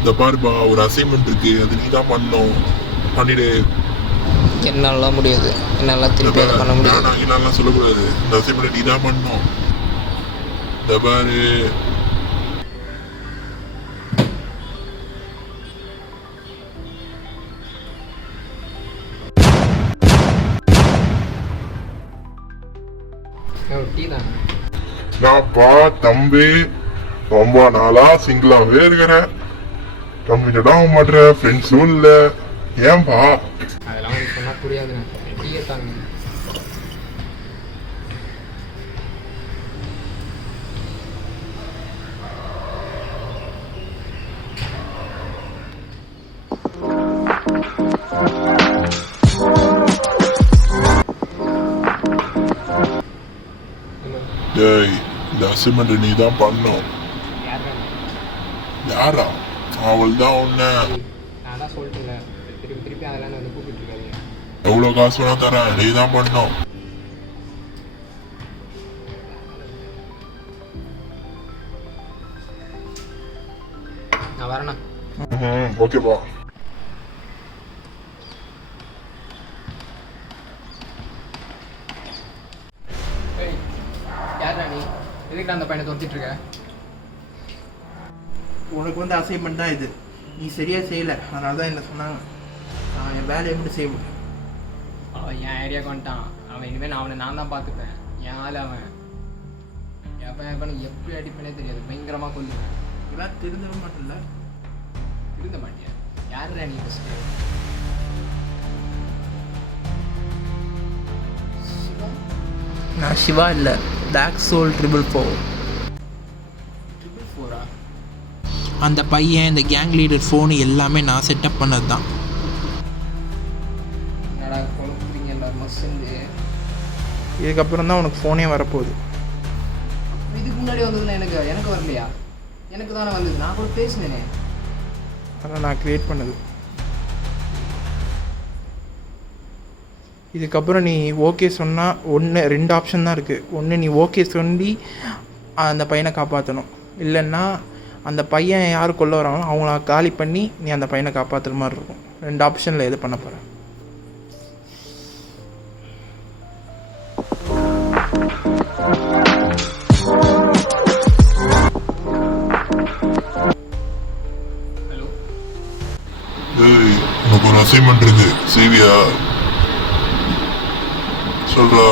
இந்த பாருப்பா, ஒரு அசைன்மெண்ட் இருக்கு, அது நீ தான் பண்ணணும், பண்ணிடு. என்னாலாம் முடியாது, என்னாலாம் திருப்பி அதை பண்ண முடியாது. என்னாலாம் சொல்லக்கூடாது, இந்த அசைன்மெண்ட் நீ தான் பண்ணணும். இந்த பாரு, நான்ப்பா தம்பி ரொம்ப நாளா சிங்கிளாவே இருக்கிறேன். தம்பிக்கிட்ட தான் மாட்டுற, ஃப்ரெண்ட்ஸும் இல்ல. ஏன்பா? அதெல்லாம் சொன்னா புரியாது. டேய், இந்த அசைன்மெண்ட் நீ தான் பண்ணணும். யாரா? அவள் தான் உன்ன. நான் தான் சொல்லிட்டேன், திருப்பி திருப்பி அதெல்லாம் வந்து கூப்பிட்டு இருக்காது. எவ்வளவு காசு வேணா தரேன், நீ தான் பண்ணணும். நான் வரேண்ணா. ஓகேப்பா. யாரா நீ? எதுக்கு அந்த பையனை தொத்திட்டு இருக்க? உனக்கு வந்து அசைன்மெண்ட் தான் இது, நீ சரியாக செய்யலை, அதனால தான் என்ன சொன்னாங்க. நான் என் வேலையை எப்படி செய்ய முடியும்? அவன் என் ஏரியாவுக்கு வந்துட்டான். அவன் இனிமேல் அவனை நான் தான் பார்த்துப்பேன். என் ஆள் அவன். எப்போ எப்படி அடிப்பேனே தெரியாது, பயங்கரமாக கொல்லுவேன். இதெல்லாம் திருந்தவே மாட்டேன்ல. திருந்த மாட்டியா? யாருடா நீ? ஃபஸ்ட்டு சிவா? நான் சிவா இல்லை, பிளாக் சோல் 444. 444ஆ? அந்த பையன், இந்த கேங் லீடர் ஃபோனு எல்லாமே நான் செட்டப் பண்ணது தான். என்னடா குழப்பறீங்க எல்லாரும் மசந்து? இதுக்கப்புறம் தான் உனக்கு ஃபோனே வரப்போகுது. இதுக்கு முன்னாடி வந்ததுன்னா எனக்கு வரலையா? எனக்கு தானே வந்தது, நான் கூட பேசினேனே. அதான் நான் க்ரியேட் பண்ணது. இதுக்கப்புறம் நீ ஓகே சொன்னால் ரெண்டு ஆப்ஷன் தான் இருக்குது. ஒன்று, நீ ஓகே சொல்லி அந்த பையனை காப்பாற்றணும். இல்லைன்னா அந்த பையன் யார் கொல்ல வராங்களோ அவங்கள காலி பண்ணி நீ அந்த பையனை காப்பாற்றுற மாதிரி இருக்கும். ரெண்டு ஆப்ஷனில் எது பண்ண போகிறேன்? ஹலோ, டேய், உனக்கு ஒரு அசைன்மெண்ட் இருக்கு, செய்வியா? சொல்றா.